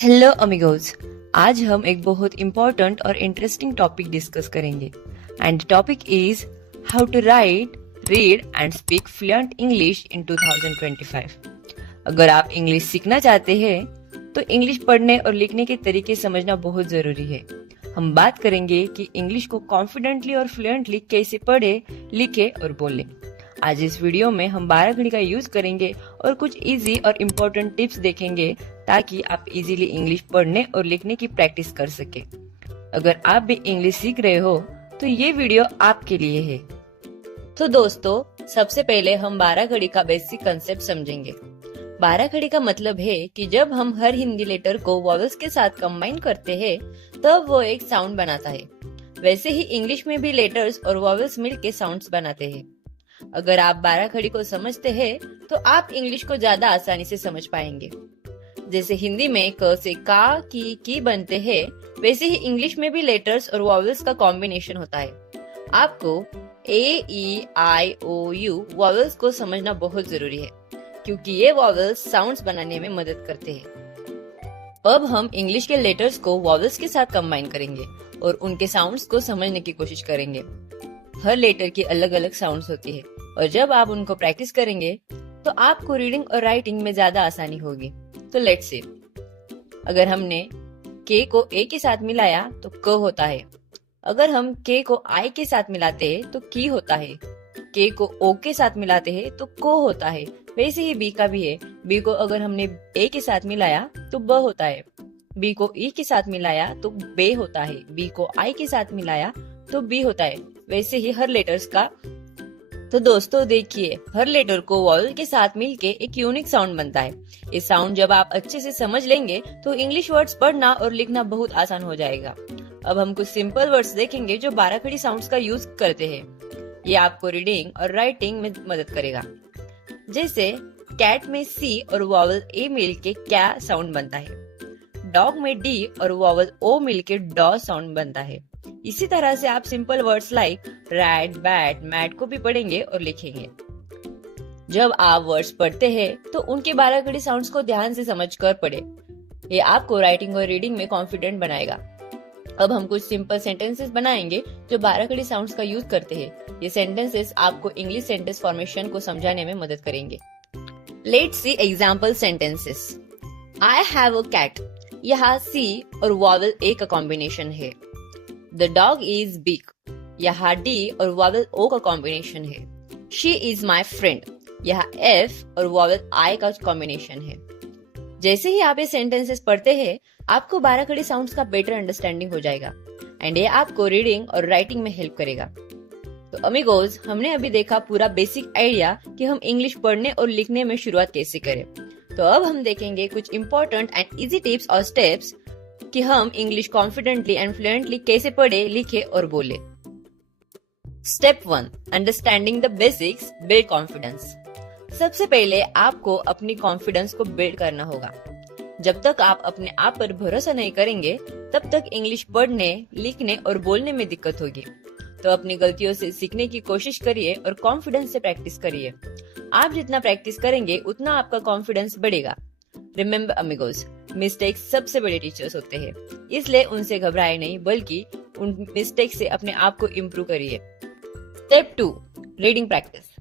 Hello अमिगोज। आज हम एक बहुत इम्पोर्टेंट और इंटरेस्टिंग टॉपिक डिस्कस करेंगे and topic is how to write, read and speak fluent English in 2025। अगर आप इंग्लिश सीखना चाहते हैं तो इंग्लिश पढ़ने और लिखने के तरीके समझना बहुत जरूरी है। हम बात करेंगे कि इंग्लिश को कॉन्फिडेंटली और फ्लुएंटली कैसे पढ़े, लिखे और बोले। आज इस वीडियो में हम 12 घड़ी का यूज करेंगे और कुछ इजी और इम्पोर्टेंट टिप्स देखेंगे ताकि आप इजीली इंग्लिश पढ़ने और लिखने की प्रैक्टिस कर सके। अगर आप भी इंग्लिश सीख रहे हो तो ये वीडियो आपके लिए है। तो दोस्तों, सबसे पहले हम 12 घड़ी का बेसिक कंसेप्ट समझेंगे। 12 घड़ी का मतलब है कि जब हम हर हिंदी लेटर को वॉवेल्स के साथ कंबाइन करते हैं तब वो एक साउंड बनाता है। वैसे ही इंग्लिश में भी लेटर्स और वॉवेल्स मिलके साउंड्स बनाते हैं। अगर आप 12 घड़ी को समझते हैं तो आप इंग्लिश को ज्यादा आसानी से समझ पाएंगे। जैसे हिंदी में क से का की बनते हैं, वैसे ही इंग्लिश में भी लेटर्स और वॉवेल्स का कॉम्बिनेशन होता है। आपको ए, ई, आई, ओ, यू वॉवेल्स को समझना बहुत जरूरी है क्योंकि ये वॉवेल्स साउंड्स बनाने में मदद करते हैं। अब हम इंग्लिश के लेटर्स को वॉवेल्स के साथ कंबाइन करेंगे और उनके साउंड्स को समझने की कोशिश करेंगे। हर लेटर की अलग अलग साउंड्स होती है और जब आप उनको प्रैक्टिस करेंगे तो आपको रीडिंग और राइटिंग में ज्यादा आसानी होगी। तो लेट्स से, अगर हमने के को ए के साथ मिलाया तो क होता है। अगर हम के को आई के साथ मिलाते हैं तो की होता है। के को ओ के साथ मिलाते हैं तो को होता है। वैसे ही बी का भी है। बी को अगर हमने ए के साथ मिलाया तो ब होता है। बी को ई के साथ मिलाया तो बे होता है। बी को आई के साथ मिलाया तो बी होता है। वैसे ही हर लेटर्स का। तो दोस्तों देखिए, हर लेटर को वॉवेल के साथ मिलके एक यूनिक साउंड बनता है। ये साउंड जब आप अच्छे से समझ लेंगे तो इंग्लिश वर्ड्स पढ़ना और लिखना बहुत आसान हो जाएगा। अब हम कुछ सिंपल वर्ड्स देखेंगे जो 12 खड़ी साउंड्स का यूज करते हैं। ये आपको रीडिंग और राइटिंग में मदद करेगा। जैसे कैट में सी और वॉवेल ए मिलके क्या साउंड बनता है। डॉग में डी और वॉवेल ओ मिलके डॉ साउंड बनता है। इसी तरह से आप simple words like rat, bat, mat को भी पढ़ेंगे और लिखेंगे। जब आप वर्ड्स पढ़ते हैं तो उनके 12 घड़ी साउंड्स को ध्यान से समझकर पढ़े। ये आपको राइटिंग और रीडिंग में कॉन्फिडेंट बनाएगा। अब हम कुछ सिंपल सेंटेंसेस बनाएंगे जो 12 घड़ी साउंड्स का यूज करते हैं। ये सेंटेंसेस आपको इंग्लिश सेंटेंस फॉर्मेशन को समझाने में मदद करेंगे। Let's see example sentences. I have a cat. यहाँ सी और वॉवेल ए का कॉम्बिनेशन है। The dog is big। यहाँ D और वॉवेल O का कॉम्बिनेशन है। She is my friend। यहाँ F और वॉवेल I का कॉम्बिनेशन है। जैसे ही आप ये सेंटेंसेस पढ़ते हैं, आपको 12 खड़ी साउंड्स का बेटर अंडरस्टैंडिंग हो जाएगा एंड ये आपको रीडिंग और राइटिंग में हेल्प करेगा। तो अमिगोज, हमने अभी देखा पूरा बेसिक आइडिया कि हम इंग्लिश पढ़ने और लिखने में शुरुआत कैसे करें। तो अब हम देखेंगे कुछ इम्पोर्टेंट एंड इजी टिप्स और स्टेप्स कि हम इंग्लिश कॉन्फिडेंटली एंड फ्लुएंटली कैसे पढ़े, लिखे और बोले। Step 1, understanding the basics, build confidence. सबसे पहले आपको अपनी कॉन्फिडेंस को बिल्ड करना होगा। जब तक आप अपने आप पर भरोसा नहीं करेंगे तब तक इंग्लिश पढ़ने, लिखने और बोलने में दिक्कत होगी। तो अपनी गलतियों से सीखने की कोशिश करिए और कॉन्फिडेंस से प्रैक्टिस करिए। आप जितना प्रैक्टिस करेंगे उतना आपका कॉन्फिडेंस बढ़ेगा। रिमेम्बर अमिगोज, मिस्टेक्स सबसे बड़े टीचर्स होते हैं, इसलिए उनसे घबराए नहीं बल्कि उन मिस्टेक से अपने आप को इम्प्रूव करिए। Step 2, reading practice.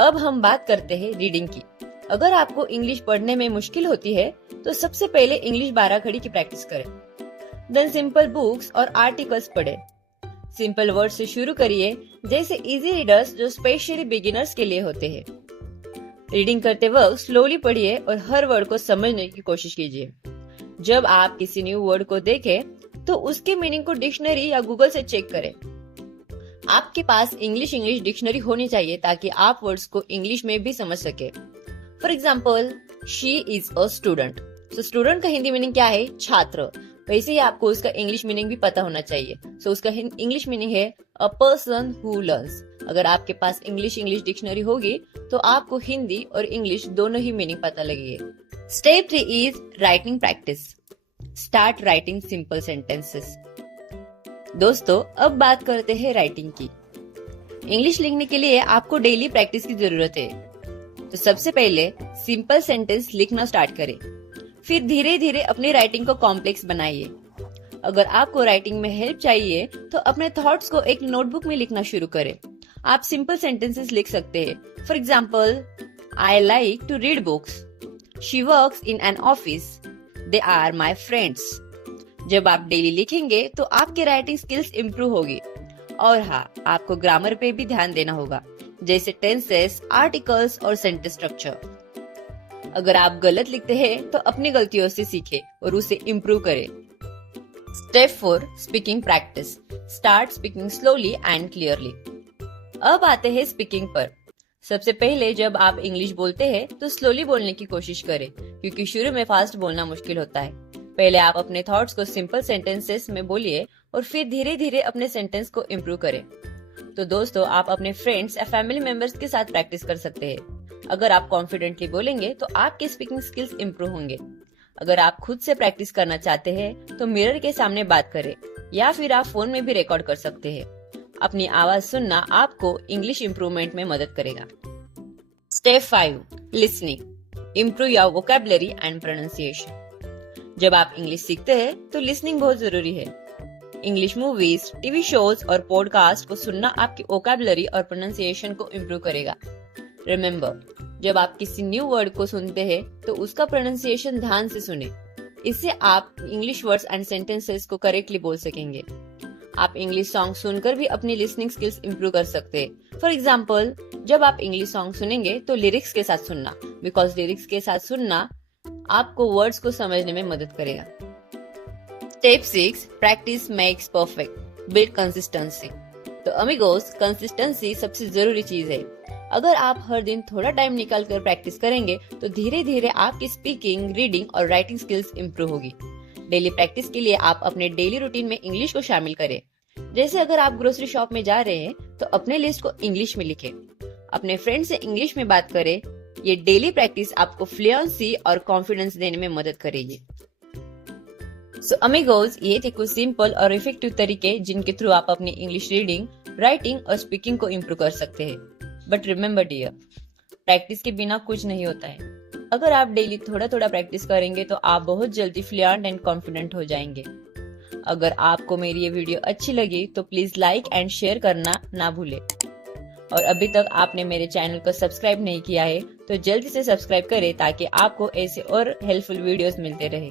अब हम बात करते हैं रीडिंग की। अगर आपको इंग्लिश पढ़ने में मुश्किल होती है तो सबसे पहले इंग्लिश 12 खड़ी की प्रैक्टिस करें। देन सिंपल बुक्स और आर्टिकल्स पढ़े। सिंपल वर्ड से शुरू करिए, जैसे इजी रीडर्स जो स्पेशली बिगिनर्स के लिए होते हैं। रीडिंग करते वक्त स्लोली पढ़िए और हर वर्ड को समझने की कोशिश कीजिए। जब आप किसी न्यू वर्ड को देखें तो उसके मीनिंग को डिक्शनरी या गूगल से चेक करें। आपके पास इंग्लिश डिक्शनरी होनी चाहिए ताकि आप वर्ड्स को इंग्लिश में भी समझ सके। For example, she is a student. So student का हिंदी मीनिंग क्या है? छात्र। वैसे ही आपको उसका इंग्लिश मीनिंग भी पता होना चाहिए। सो उसका इंग्लिश मीनिंग है अ पर्सन हु लर्न्स। अगर आपके पास इंग्लिश डिक्शनरी होगी तो आपको हिंदी और इंग्लिश दोनों ही मीनिंग पता लगेगी। Step 3 is writing practice. Start writing simple sentences. दोस्तों, अब बात करते हैं राइटिंग की। इंग्लिश लिखने के लिए आपको डेली प्रैक्टिस की जरूरत है। तो सबसे पहले सिंपल सेंटेंस लिखना स्टार्ट करें। फिर धीरे धीरे अपनी राइटिंग को कॉम्प्लेक्स बनाइए। अगर आपको राइटिंग में हेल्प चाहिए तो अपने थॉट्स को एक नोटबुक में लिखना शुरू करें। आप सिंपल सेंटेंसेस लिख सकते हैं। For example, I like to read books, she works in an office, they are my friends. जब आप डेली लिखेंगे तो आपकी राइटिंग स्किल्स इम्प्रूव होगी। और हाँ, आपको ग्रामर पे भी ध्यान देना होगा, जैसे टेंसेस, आर्टिकल्स और सेंटेंस स्ट्रक्चर। अगर आप गलत लिखते हैं तो अपनी गलतियों से सीखें और उसे इम्प्रूव करें। Step 4, speaking practice. Start speaking slowly and clearly. अब आते हैं स्पीकिंग पर। सबसे पहले जब आप इंग्लिश बोलते हैं तो स्लोली बोलने की कोशिश करें, क्योंकि शुरू में फास्ट बोलना मुश्किल होता है। पहले आप अपने थॉट्स को सिंपल सेंटेंसेस में बोलिए और फिर धीरे धीरे अपने सेंटेंस को इम्प्रूव करें। तो दोस्तों, आप अपने फ्रेंड्स या फैमिली मेंबर्स के साथ प्रैक्टिस कर सकते हैं। अगर आप कॉन्फिडेंटली बोलेंगे तो आपके स्पीकिंग स्किल्स इम्प्रूव होंगे। अगर आप खुद से प्रैक्टिस करना चाहते हैं तो मिरर के सामने बात करें या फिर आप फोन में भी रिकॉर्ड कर सकते हैं। अपनी आवाज सुनना आपको इंग्लिश इम्प्रूवमेंट में मदद करेगा। Step 5, listening. Improve your vocabulary and pronunciation. जब आप इंग्लिश सीखते हैं तो लिसनिंग बहुत जरूरी है। इंग्लिश मूवीज, टीवी शोज और पॉडकास्ट को सुनना आपकी वोकैबुलरी और प्रोनाउंसिएशन को इम्प्रूव करेगा। रिमेम्बर, जब आप किसी न्यू वर्ड को सुनते हैं तो उसका प्रोनाउंसिएशन ध्यान से सुने। इससे आप इंग्लिश वर्ड्स एंड सेंटेंसेस को करेक्टली बोल सकेंगे। आप इंग्लिश सॉन्ग सुनकर भी अपनी लिसनिंग स्किल्स इम्प्रूव कर सकते हैं। फॉर एग्जाम्पल, जब आप इंग्लिश सॉन्ग सुनेंगे तो लिरिक्स के साथ सुनना, बिकॉज लिरिक्स के साथ सुनना आपको वर्ड्स को समझने में मदद करेगा। Step 6, practice makes perfect. Build consistency. तो अमिगोस, कंसिस्टेंसी सबसे जरूरी चीज है। अगर आप हर दिन थोड़ा टाइम निकाल कर प्रैक्टिस करेंगे तो धीरे धीरे आपकी स्पीकिंग, रीडिंग और राइटिंग स्किल्स इम्प्रूव होगी। डेली प्रैक्टिस के लिए आप अपने डेली रूटीन में इंग्लिश को शामिल करें। जैसे अगर आप ग्रोसरी शॉप में जा रहे हैं तो अपने लिस्ट को इंग्लिश में लिखें। अपने फ्रेंड से इंग्लिश में बात करें। ये डेली प्रैक्टिस आपको फ्लुएंसी और कॉन्फिडेंस देने में मदद करेगी। सो अमिगोस, ये थे कुछ सिंपल और इफेक्टिव तरीके जिनके थ्रू आप अपनी इंग्लिश रीडिंग, राइटिंग और स्पीकिंग को इम्प्रूव कर सकते हैं। बट रिमेम्बर डियर, प्रैक्टिस के बिना कुछ नहीं होता है। अगर आप डेली थोड़ा थोड़ा प्रैक्टिस करेंगे तो आप बहुत जल्दी फ्लुएंट एंड कॉन्फिडेंट हो जाएंगे। अगर आपको मेरी ये वीडियो अच्छी लगी तो प्लीज लाइक एंड शेयर करना ना भूलें। और अभी तक आपने मेरे चैनल को सब्सक्राइब नहीं किया है तो जल्दी से सब्सक्राइब करें ताकि आपको ऐसे और हेल्पफुल वीडियोस मिलते रहे।